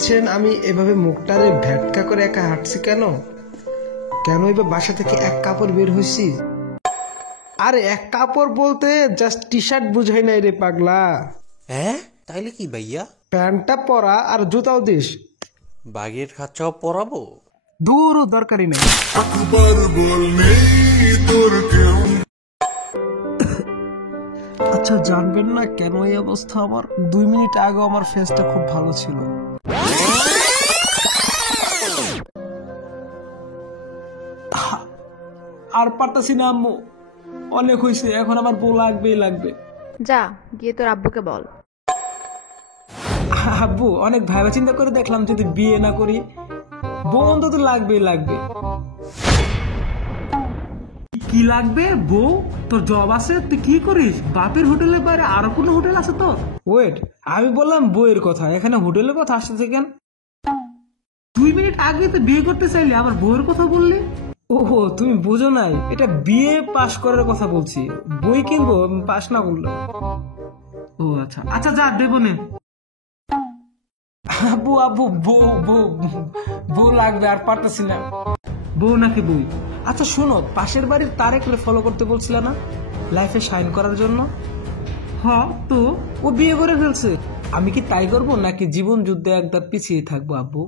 ভাবছেন আমি এভাবে মুখটারে ভ্যাটকা করে একা হাঁটছি কেন? কেন এবার বাসা থেকে এক কাপড় বের হয়েছি? আরে এক কাপড় বলতে জাস্ট টি শার্ট বুঝাই নাই রে পাগলা। হ্যাঁ তাইলে কি ভাইয়া? প্যান্টটা পরা আর জুতাও দিস। বাঘের খাঁচাও পরাবো? দূর দরকারই নেই। আচ্ছা জানবেন না কেন এই অবস্থা আমার? 2 মিনিট আগে আমার ফেসটা খুব ভালো ছিল। আর পারতাছি না আম্মু, অনেক হয়েছে, এখন আমার বউ লাগবেই লাগবে। যা গিয়ে তোর আব্বুকে বল। আব্বু অনেক ভাবা চিন্তা করে দেখলাম যদি বিয়ে না করি বউ অন্তত লাগবেই লাগবে। কি লাগবে? বউ? তোর জব আছে, তুই কি করিস? বাপের হোটেলের বাইরে আরো কোনো হোটেল আছে তো? ওয়েট, আমি বললাম বউয়ের কথা, এখানে হোটেলের কথা আসতেছে কেন? 2 মিনিট আগে তো বিয়ে করতে চাইলে আবার বউয়ের কথা বললি? ওহো তুমি বুঝো নাই, এটা বিয়ে পাশ করার কথা বলছি, বই কিনবো পাশ না করলো। ও আচ্ছা আচ্ছা, যা দেবো নে। আব্বু আব্বু বউ বউ বউ লাগবে, আর পারতেছি না। বউ নাকি বই? আচ্ছা শোনো, পাশের বাড়ির তারেকরে ফলো করতে বলছিল না লাইফে শাইন করার জন্য? হ্যাঁ তো ও বিয়ে করে ফেলছে, আমি কি তাই করবো নাকি জীবন যুদ্ধে একদম পিছিয়ে থাকবো? আব্বু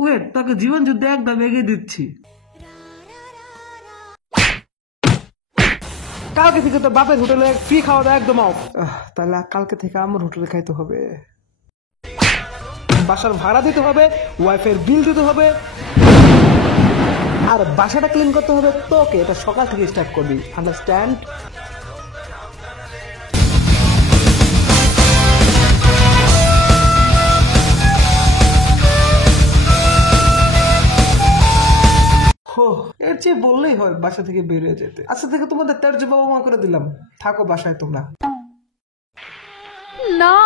ওয়েট, তাকে জীবন যুদ্ধে একদম এগিয়ে দিচ্ছি। কালকে থেকে তো বাপের হোটেলে ফ্রি খাওয়া দাওয়া একদম অফ। তাহলে কালকে থেকে আমার হোটেলে খাইতে হবে, বাসার ভাড়া দিতে হবে, ওয়াইফাই বিল দিতে হবে, আর বাসাটা ক্লিন করতে হবে। তোকে এটা সকাল থেকে স্টার্ট করবি, আন্ডারস্ট্যান্ড? এর চেয়ে বললেই হয় বাসা থেকে বেরিয়ে যেতে। আচ্ছা থেকে তোমাদের তের্য বাবা মা করে দিলাম, থাকো বাসায় তোমরা। না,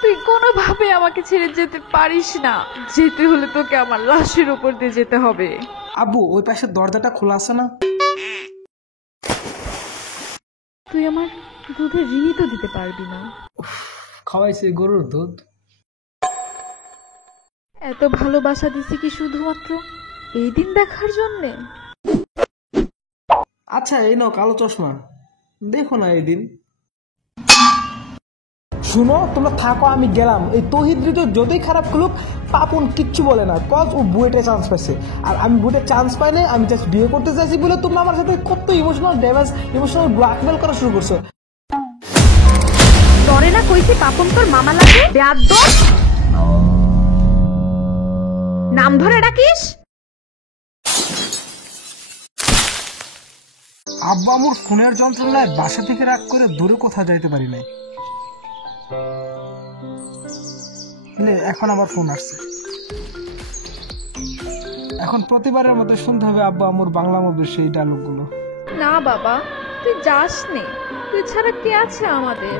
তুই কোনোভাবে আমাকে ছেড়ে যেতে পারিস না। যেতে হলে তোকে আমার লাশের উপর দিয়ে যেতে হবে। আব্বু ওই পাশের দরজাটা খোলা আছে না? তুই আমার দুধের ঋণই তো দিতে পারবি না। খাওয়াইছে গরুর দুধ। এত ভালোবাসা দিছি কি শুধুমাত্র এই দিন দেখার জন্যে? আচ্ছা এই নাও কালো চশমা, দেখো না এই দিন। শুনো তোমরা থাকো, আমি গেলাম। এই তৌহিদ যতই খারাপ করুক পাপন কিচ্ছু বলে না, কজ ও বুয়েটে চান্স পাইছে, আর আমি বুয়েটে চান্স পাই না, আমি জাস্ট বিয়ে করতে চাইছি বলে তোমরা আমার সাথে কত ইমোশনাল ড্যামেজ, ইমোশনাল ব্ল্যাকমেল করা শুরু করছো। তরে না কইছি পাপন তোর মামা লাগে, বেয়াদব। নাম ধরে ডাকিস? আব্বা আমার ফোনের যন্ত্রণায় বাসা থেকে রাগ করে দূরে কোথাও যাইতে পারি নাই। এখন আবার ফোন আসছে, এখন প্রতিবারের মতো শুনতে হবে আব্বা আমার বাংলা মুভির সেই ডায়লগ গুলো। না বাবা তুই যাস নে, তুই ছাড়া কে আছে আমাদের?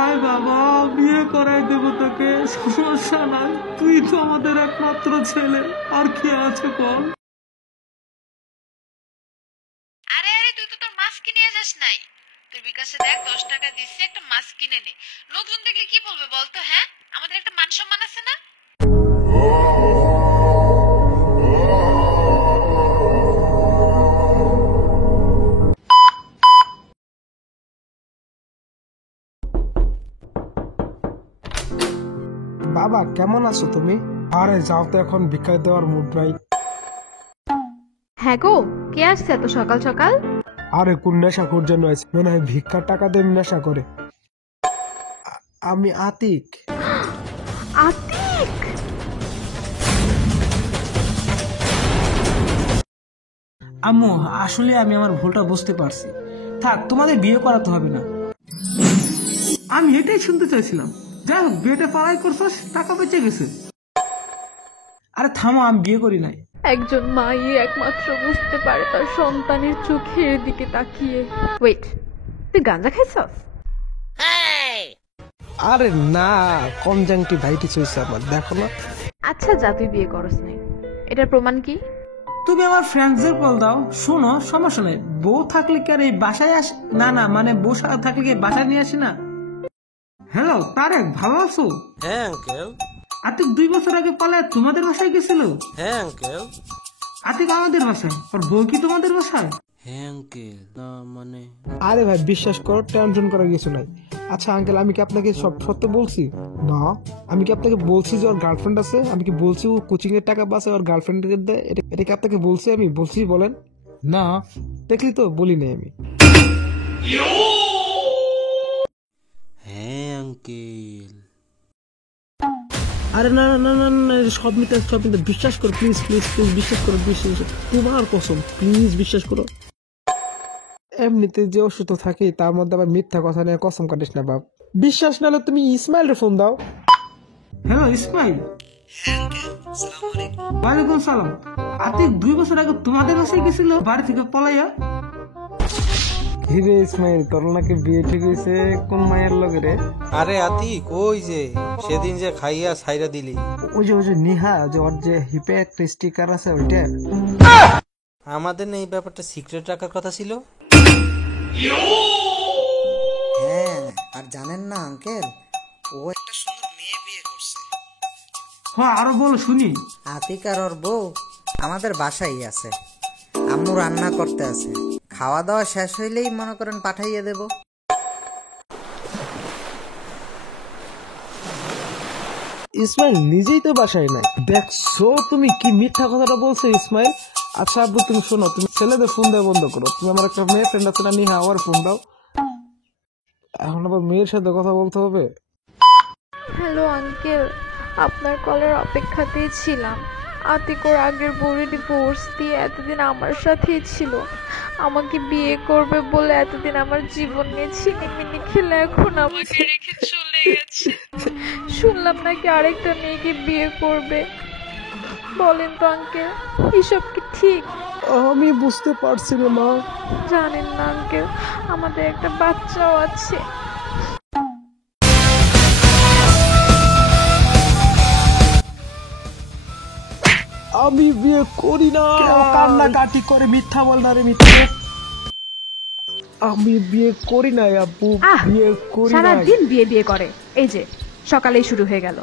আয় বাবা বিয়ে করাই দেবো তোকে, সমস্যা নাই, তুই তো আমাদের একমাত্র ছেলে, আর কি আছে বল? আরে আরে তুই তো তোর মাস্ক কিনে যাস নাই? তোর বিকাশে দেখ 10 টাকা দিচ্ছি, একটা মাস্ক কিনে নে। লোকজন দেখলে কি বলবে বলতো? হ্যাঁ আমাদের একটা মান সম্মান আছে না? বাবা কেমন আছো তুমি? আরে যাও তো, এখন ভিক্ষা দেওয়ার মুড নাই। হ্যাঁ গো, কে আসছে এত সকাল সকাল? আরে কোন নেশা করার জন্য আছে, মনে হয় ভিক্ষার টাকা দিয়ে নেশা করে। আমি আতিক। আতিক? আম্মু আসলে আমি আমার ভুলটা বুঝতে পারছি, থাক তোমাদের বিয়ে করাতে হবে না। আমি এটাই শুনতে চাইছিলাম, যাই হোক বিয়েটা পাড়াই করছস, টাকা বেঁচে গেছে। আরে থামো, আমি বিয়ে করি নাই। একজন মাই একমাত্র বুঝতে পারে তার সন্তানের চোখের দিকে তাকিয়ে। ওয়েট, তুই গাঁজা খাইছস? আরে না, কনজাংটিভাইটিস হইছে আমার, দেখো না। আচ্ছা যা, তুই বিয়ে করস নাই, এটার প্রমাণ কি? তুমি আমার ফ্রেন্ডসদের কল দাও। শোনো সমস্যা নাই, বউ থাকলে কি আর এই বাসায় আসে? না না মানে বউ থাকলে কি বাসায় নিয়ে আসি না? হ্যালো তারেক, ভালো আছো? হ্যাঁ আঙ্কেল। আতিক 2 বছর আগে পালায় তোমাদের বাসায় গেছিল? হ্যাঁ আঙ্কেল। আতিক আমাদের বাসায়, আর বউ কি তোমাদের বাসায়? হ্যাঁ আঙ্কেল, না মানে আরে ভাই বিশ্বাস করো, টেনশন করার কিছু নাই। আচ্ছা আঙ্কেল, আমি কি আপনাকে সব সত্য বলছি? না। আমি কি আপনাকে বলছি যে ওর গার্লফ্রেন্ড আছে? আমি কি বলছি ও কোচিং এর টাকা পাচ্ছে ওর গার্লফ্রেন্ডকে দেয়? এটা কি আপনাকে বলছি? আমি বলছি বলেন না? দেখলি তো, বলি নাই আমি। হ্যাঁ আঙ্কেল। আরে না না না না না, সব মিথ্যা, সব মিথ্যা। বিশ্বাস করো প্লিজ প্লিজ প্লিজ, বিশ্বাস করো, বিশ্বাস করো। তোমার কসম, প্লিজ বিশ্বাস করো। এমনিতে যে অসুস্থ থাকি তার মধ্যে আবার মিথ্যা কথা নিয়ে কসম কাটিস না বাপ। বিশ্বাস না হলে তুমি ইসমাইলের ফোন দাও। হ্যালো ইসমাইল। ওয়ালাইকুম সালাম। আতিক 2 বছর আগে তোমাদের বাসায় গেছিল বাড়ি থেকে পলাইয়া? হিরে ইসমাইল, তোর নাকি বিয়ে ঠিক হয়েছে কোন মায়ের লগে রে? আরে আতিক, ওই যে সেদিন যে খাইয়া ছাইরা দিলি। ওই যে নিহা, যে ওর যে হিপে একটা স্টিকার আছে ওইটা। আমাদের না এই ব্যাপারটা সিক্রেট রাখার কথা ছিল। হ্যাঁ, আর জানেন না আঙ্কেল, ও একটা সুন্দর মেয়ে বিয়ে করছে। হ্যাঁ আরো বলো শুনি। আতিক আর ওর বউ আমাদের বাসায় আছে। আম্মু রান্না করতে আছে, খাওয়া দাওয়া শেষ হইলেই মনে করেন পাঠাইয়ে দেব। ইসমাইল নিজেই তো বাসায় নাই। দেখছো তুমি কি মিথ্যা কথাটা বলছো ইসমাইল। আচ্ছা আব্বু তুমি শোনো, তুমি ছেলেদের ফোন দেওয়া বন্ধ করো। তুমি আমার একটা মেয়ে ফ্রেন্ড আছে না নিহা, আমার ফোন দাও। এখন আবার মেয়ের সাথে কথা বলতে হবে। হ্যালো আঙ্কেল, আপনার কলের অপেক্ষাতেই ছিলাম। আতিক ওর আগের বউরে ডিভোর্স দিয়ে এতদিন আমার সাথেই ছিল। আমাকে বিয়ে করবে বলে এতদিন আমার জীবন নিয়ে ছিনিমিনি খেলে এখন আমাকে রেখে চলে গেছে। শুনলাম নাকি আরেকটা মেয়েকে বিয়ে করবে। বলেন তো আঙ্কেল, এসব কি ঠিক? আমি বুঝতে পারছি না মা। জানেন না আঙ্কেল, আমাদের একটা বাচ্চাও আছে। আমি বিয়ে করি না। কান্না কাটি করে মিথ্যা বল না রে, মিথ্যা। আমি বিয়ে করি না আব্বু, বিয়ে করি না। সারাদিন বিয়ে বিয়ে করে, এই যে সকালেই শুরু হয়ে গেল।